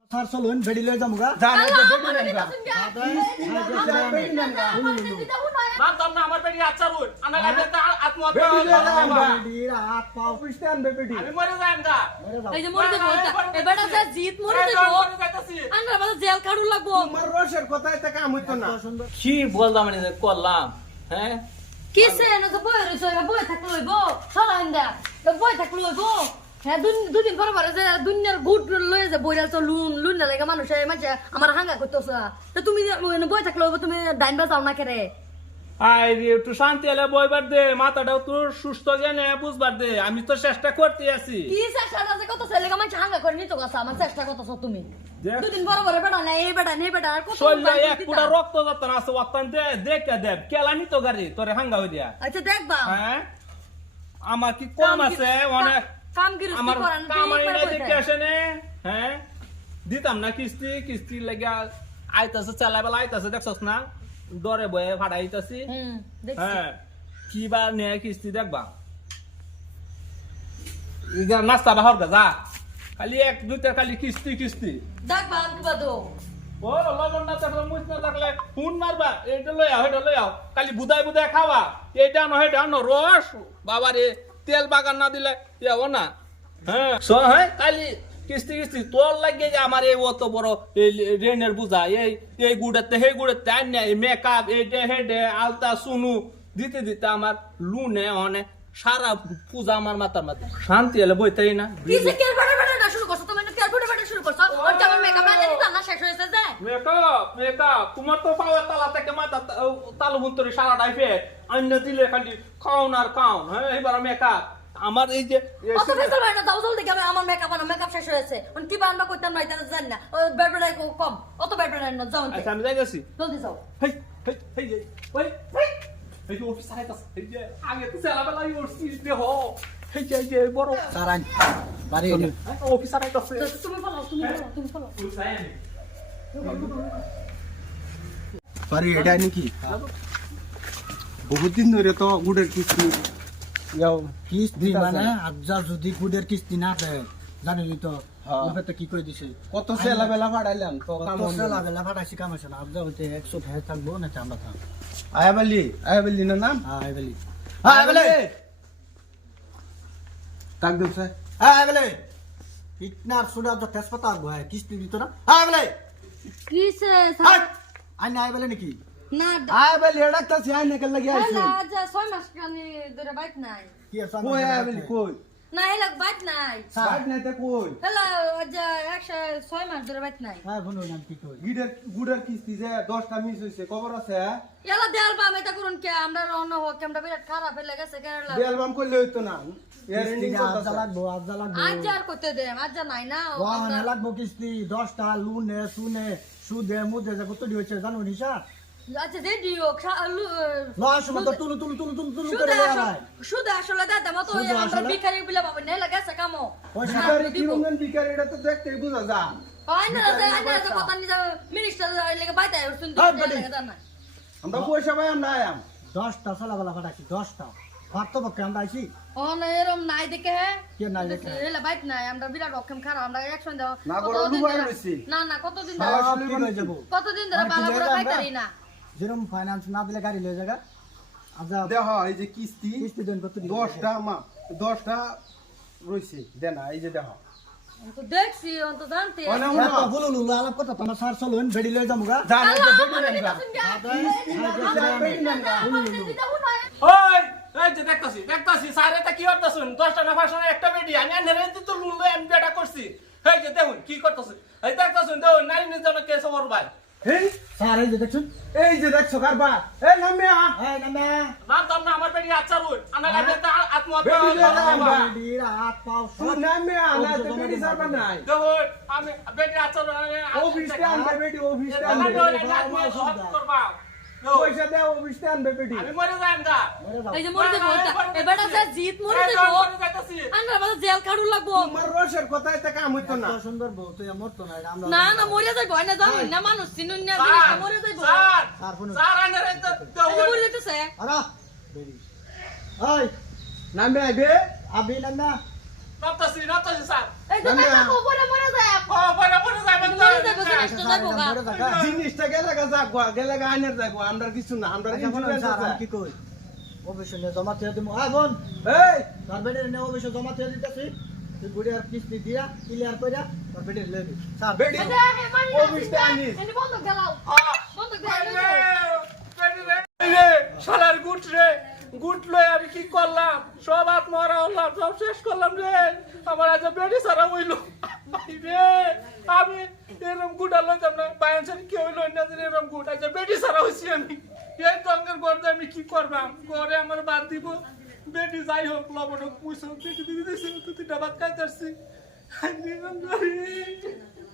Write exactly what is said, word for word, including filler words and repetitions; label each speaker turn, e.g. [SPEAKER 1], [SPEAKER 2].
[SPEAKER 1] Sir চলুন বেডি লয়ে যামুগা
[SPEAKER 2] জান এই যে বেডি নেন
[SPEAKER 3] না দাম না আমার বেটি আচ্ছা রুন আনা লাগে তা আত্মহত্যা
[SPEAKER 2] বেডি লয়ে যাম গা
[SPEAKER 1] বেডির হাত পা
[SPEAKER 2] অফিসে আনবে বেডি
[SPEAKER 3] আমি মরে যাইম গা
[SPEAKER 4] এই যে মরে যাবো এবারে যা জিত মরে যাবো আমরা বাজে জেল কাড়ু লাগবো
[SPEAKER 2] তোমার রসের কথা এটা কাম হইতো না
[SPEAKER 3] কি বললাম মানে করলাম হ্যাঁ
[SPEAKER 4] কিসে না তো বই রইছো বই থাকলো হইবো সরাইন্দা তো বই থাকলো হইবো হ্যাঁ দুই দুদিন পর পরে যে দুনিয়ার গুড লয়ে যে বইরা তো লুন লুন না লাগে মানুষ মানে আমার হাঙ্গা করতেছ তো তুমি বই থাকলো হইবো তুমি ডাইন বাজাও না কেরে
[SPEAKER 3] আই রে একটু শান্তি হলে বইবার দে মাথাটাও তোর সুস্থ জ্ঞানে বুঝবার দে আমি তো চেষ্টা করতে আছি
[SPEAKER 4] কি চেষ্টা আছে কত ছেলে আমার হাঙ্গা করে নিতো গাছ আমার চেষ্টা করতেছ তুমি
[SPEAKER 3] দেখ।
[SPEAKER 4] দুদিন পর পরে বেটা না এই বেটা নেই বেটা আর কত
[SPEAKER 3] শরীরে এক ফুটা রক্ত যাত্রা আছে ওয়াত্তান দে দেখে দেব কেলানি তো গাড়ি তোরে হাঙ্গা হই দিয়া
[SPEAKER 4] আচ্ছা দেখবা
[SPEAKER 3] হ্যাঁ আমার কি কম আছে অনেক
[SPEAKER 4] কাম কি
[SPEAKER 3] আমার
[SPEAKER 4] করান
[SPEAKER 3] কামাই নাই দেখে আসে নে হ্যাঁ দিতাম না কিস্তি কিস্তি লাগা আইতাছে চালাবেলা আইতাছে দেখছস না দরে বয়ে ফাড়াইতাছি
[SPEAKER 4] হুম দেখছি
[SPEAKER 3] হ্যাঁ কি বা নে কিস্তি দেখবা ইগা নাস্তা বাহর গা যা খালি এক দুইটা খালি কিস্তি কিস্তি
[SPEAKER 4] দেখবা আমি বাদো
[SPEAKER 3] ও লবণ না থাকলে মুছ না থাকলে ফোন মারবা এইটা লই আও এটা লই আও খালি বুদাই বুদাই খাওয়া এইটা ন হেটা ন রস বাবা রে তেল বাগান না দিলে যাবো না হ্যাঁ সো হ্যাঁ খালি কিস্তি কিস্তি তোর লাগে যে আমার এই অত বড় এই রেনের বুঝা এই এই গুড়াতে হে গুড়াতে আন্যা এই মেকআপ এইটা হেডে আলতা সুনু দিতে দিতে আমার লুনে অনে সারা পূজা আমার মাথার মাথায় শান্তি হলে বইতেই না
[SPEAKER 4] কিসে কেল বাড়া বাড়া শুরু করছো তুমি কেল বাড়া বাড়া শুরু করছো ওটা আমার মেকআপ না জানি না শেষ হয়েছে যে
[SPEAKER 3] মেকআপ মেকআপ তোমার তো পাওয়ার তালা থেকে মাথা তালু বুন্তরি সারা ডাইফে অন্য দিলে খালি খাওন আর খাওন হ্যাঁ এবার মেকআপ আমার এই যে
[SPEAKER 4] অত ফেসাল ভাই না দাও জলদি কি আমার মেকআপ না মেকআপ শেষ হয়েছে কোন কি বানবা কইতাম না এটা জানি না ও বেড বেড কম অত বেড বেড না যাও
[SPEAKER 3] আচ্ছা আমি যাইতাছি
[SPEAKER 4] জলদি যাও
[SPEAKER 3] হেই হেই হেই যে ওই হেই এই যে অফিস আইতাছে এই যে আগে তো সেলাবেলা ইউরসিস দে হো হেই যে এই যে বড়
[SPEAKER 1] স্যার আইন বাড়ি
[SPEAKER 3] অফিস আইতাছে
[SPEAKER 4] তুমি ফলো তুমি ফলো তুমি ফলো
[SPEAKER 2] পারি এটা নাকি বহুত দিন ধরে তো গুড়ের কিস্তি যাও
[SPEAKER 1] কিস্তি মানে আজ্জা যদি কুডের কিস্তি না দেয় জানি তো ওবে তো কি কই দিছে
[SPEAKER 2] কত সেলা বেলা ফাড়াইলাম তো কাম
[SPEAKER 1] কত সালা বেলা ফাটাইছি কাম আছে না আজ্জা হইতে একশো ভে থাকবো না আমরা থাক
[SPEAKER 2] আয়া বলি আয়া বলি না নাম
[SPEAKER 1] আই বলি
[SPEAKER 2] আয়া বলি তাক দেব স্যার
[SPEAKER 1] আই বলি ইতনা সুদা তো তেজপাতা হয় কিস্তি দিত না আই বলি
[SPEAKER 4] কিসে
[SPEAKER 1] হাট আই আই বলি নাকি
[SPEAKER 4] না
[SPEAKER 2] আয়া বলি এটা তো সিয়াই নিকল লাগি আইছে
[SPEAKER 4] না যা ছয় মাস কানি ধরে বাইক নাই
[SPEAKER 1] কি আছে
[SPEAKER 2] কই আয়া বলি কই
[SPEAKER 4] না এলাক বাইক নাই
[SPEAKER 2] সাইড নাই তে কই
[SPEAKER 4] হ্যালো যা একশো ছয় মাস ধরে বাইক নাই
[SPEAKER 1] হ্যাঁ ফোন নাম কি কই
[SPEAKER 2] গিডের গুড়ের কিস্তি যে দশটা মিস হইছে খবর আছে
[SPEAKER 4] এলা দেয়াল পাম এটা করুন কে আমরা রওনা হোক আমরা বিরাট খারাপ হয়ে গেছে কেরালা
[SPEAKER 2] অ্যালবাম করলে হইতো না এর এন্ডিং
[SPEAKER 1] কিস্তি আজ্জা
[SPEAKER 2] করতেছে
[SPEAKER 1] লাগবো আজ্জা লাগবো
[SPEAKER 4] আজ আর করতে দে আজ আর নাই না
[SPEAKER 1] ওয়াহন লাগবো কিস্তি দশটা লুনে সুনে সুদে মুদে যে কত দিয়েছে জানো নিশা
[SPEAKER 4] আচ্ছা দে দিও
[SPEAKER 1] লয় সময় তো তুলু তুলু তুলু তুলু তুলু করে
[SPEAKER 4] শুধু
[SPEAKER 1] বেড়ায়
[SPEAKER 4] শুধু আসলে দাদা মতো
[SPEAKER 1] শুধু
[SPEAKER 4] আমরা
[SPEAKER 1] আসলে?
[SPEAKER 4] ভিখারি বলে বাবা নেই লাগাছে কামো
[SPEAKER 1] পয়সা
[SPEAKER 2] বিকারি কি রঙেন বিকারি এটা তো দেখতে বুঝা যা
[SPEAKER 4] আইনা রাতে আইনা রাতে কথা নি যা মিনিস্টার লেগে বাইতে শুনতে
[SPEAKER 1] হ্যাঁ, বাড়ি।
[SPEAKER 4] লাগে জানা
[SPEAKER 2] আমরা পয়সা পাই আমরা আয়াম
[SPEAKER 1] দশটা সালাবেলা ফাটাইছি দশটা পারতো পক্ষে আমরা আইছি
[SPEAKER 4] ও না এরম নাই দেখে হে
[SPEAKER 1] কে নাই দেখে?
[SPEAKER 4] এলা বাইক নাই আমরা বিরাট অক্ষম খারাপ আমরা একশন দাও
[SPEAKER 2] না বড় ডুবাই রইছি।
[SPEAKER 4] না না কতদিন
[SPEAKER 1] সব
[SPEAKER 4] ধরে
[SPEAKER 1] ঠিক হয়ে যাবো
[SPEAKER 4] কতদিন ধরে
[SPEAKER 1] মানে
[SPEAKER 4] বালা
[SPEAKER 1] কি
[SPEAKER 4] করে
[SPEAKER 1] লেগে
[SPEAKER 4] খাইতারি
[SPEAKER 1] আমরা?
[SPEAKER 4] না
[SPEAKER 1] যেরকম ফাইন্যান্স না দিলে গাড়ি লয়ে যাগা আচ্ছা
[SPEAKER 2] দেখ এই যে কিস্তি
[SPEAKER 1] কিস্তি দেন কত দিন?
[SPEAKER 2] দশটা মা দশটা রইছে দেনা এই যে দেখ
[SPEAKER 4] আমি তো দেখছি আমি তো জানতে
[SPEAKER 2] অনে
[SPEAKER 1] এত বলো লুলু আলাপ কথা তোমার স্যার চলুন বেডি লয়ে যামুগা
[SPEAKER 2] জান এই যে
[SPEAKER 4] আল্লাহ,
[SPEAKER 2] বেডি
[SPEAKER 4] আমার
[SPEAKER 2] নেন
[SPEAKER 4] বেটি
[SPEAKER 2] গা।
[SPEAKER 4] তো
[SPEAKER 3] ওই এই যে দেখতাছি দেখতাছি স্যার এটা কি করতেছেন দশটা না পাঁচটা না একটা বেডি আমি আনে রেন্দি তো লুন লই আমি বেটা করছি এই যে দেখুন কি করতেছেন এই দেখতাছেন দেখুন নারী নির্যাতন কেস ওর ভাই
[SPEAKER 2] এই
[SPEAKER 1] স্যার এই যে দেখছুন
[SPEAKER 2] এই যে দেখছো কারবা এই নামে আ
[SPEAKER 1] এই না না
[SPEAKER 3] না দাম না আমার বেটি আচ্ছা রুন আনা লাগে তা আত্মহত্যা
[SPEAKER 2] বেটি লয়ে যাম গা।
[SPEAKER 1] বেডির হাত পা
[SPEAKER 2] তুই নামে আ না তো বেডি সারবা নাই
[SPEAKER 3] দেখুন আমি বেটি আচ্ছা রুন
[SPEAKER 2] অফিস তে আনবে বেডি অফিস তে
[SPEAKER 3] আমি
[SPEAKER 2] আনবে
[SPEAKER 3] করবা
[SPEAKER 2] পয়সা দে অফিস তে আনবে বেডি
[SPEAKER 3] আমি মরে যাইম গা
[SPEAKER 1] মরে যাও
[SPEAKER 4] এই যে মরে যাবো এবারে যা জিত মরে যাবো আমরা বাজে জেল কাড়ু লাগবো
[SPEAKER 2] তোমার রসের কথা এটা কাম হইতো না
[SPEAKER 1] এত সুন্দর বউ তুই মরতো না এটা আমরা
[SPEAKER 4] না না মরে যাইবো না জানি না মানুষ চিনুন না জিনিসটা মরে যাইবো
[SPEAKER 3] স্যার
[SPEAKER 1] স্যার ফোন
[SPEAKER 3] স্যার আনে রে তো
[SPEAKER 4] এই যে মরে যাইতেছে
[SPEAKER 1] আরা বেডি ওই
[SPEAKER 2] নামে আইবে
[SPEAKER 1] আবি না না
[SPEAKER 3] নতাছি নতাছি স্যার
[SPEAKER 4] এই যে
[SPEAKER 2] নামে
[SPEAKER 4] না
[SPEAKER 2] আ।
[SPEAKER 4] মরে মরে যায়
[SPEAKER 3] ও বড় বড় যাইবেন তো
[SPEAKER 4] নষ্ট যাইবো গা
[SPEAKER 1] মরে থাকা
[SPEAKER 2] জিনিসটা গেলে গা যাগো গেলে গা আইনের যাগো আমরা কিছু না আমরা
[SPEAKER 1] আচ্ছা,
[SPEAKER 2] কিছু
[SPEAKER 1] বলেন স্যার,
[SPEAKER 2] না
[SPEAKER 1] আমি কি কই অবশ্যই নিয়ে জমা দিয়ে দিবো হ্যাঁ বোন
[SPEAKER 2] এই
[SPEAKER 1] তোর বেটির নিয়ে অবশ্যই জমা দিয়ে দিতেছি তুই গুড়িয়ার কিস্তি দিয়া ক্লিয়ার কইরা তোর বেটির লয়ে দিবি স্যার
[SPEAKER 2] বেডি
[SPEAKER 4] আচ্ছা হে মানি
[SPEAKER 2] অফিসে আনিস।
[SPEAKER 4] এনে বন্ধ গেলাও বন্ধ গেলাও
[SPEAKER 3] শালার গুট রে গুট লয়ে আমি কি করলাম সব আত্মহারা হলাম সব শেষ করলাম রে আমার আজ বেডি সারা হইলো রে আমি এরকম গুটা লইতাম না বায়ানসার কি হইলো না যে এরকম গুট আজ বেডি সারা হইছি আমি এই তঙ্গের গর্দে আমি কি করবাম করে আমার বাদ দিব বেডি যাই হোক লবণ হোক পুইস হোক বেডি দিদি দিছি তুই ডাবাত খাইতারছি আমি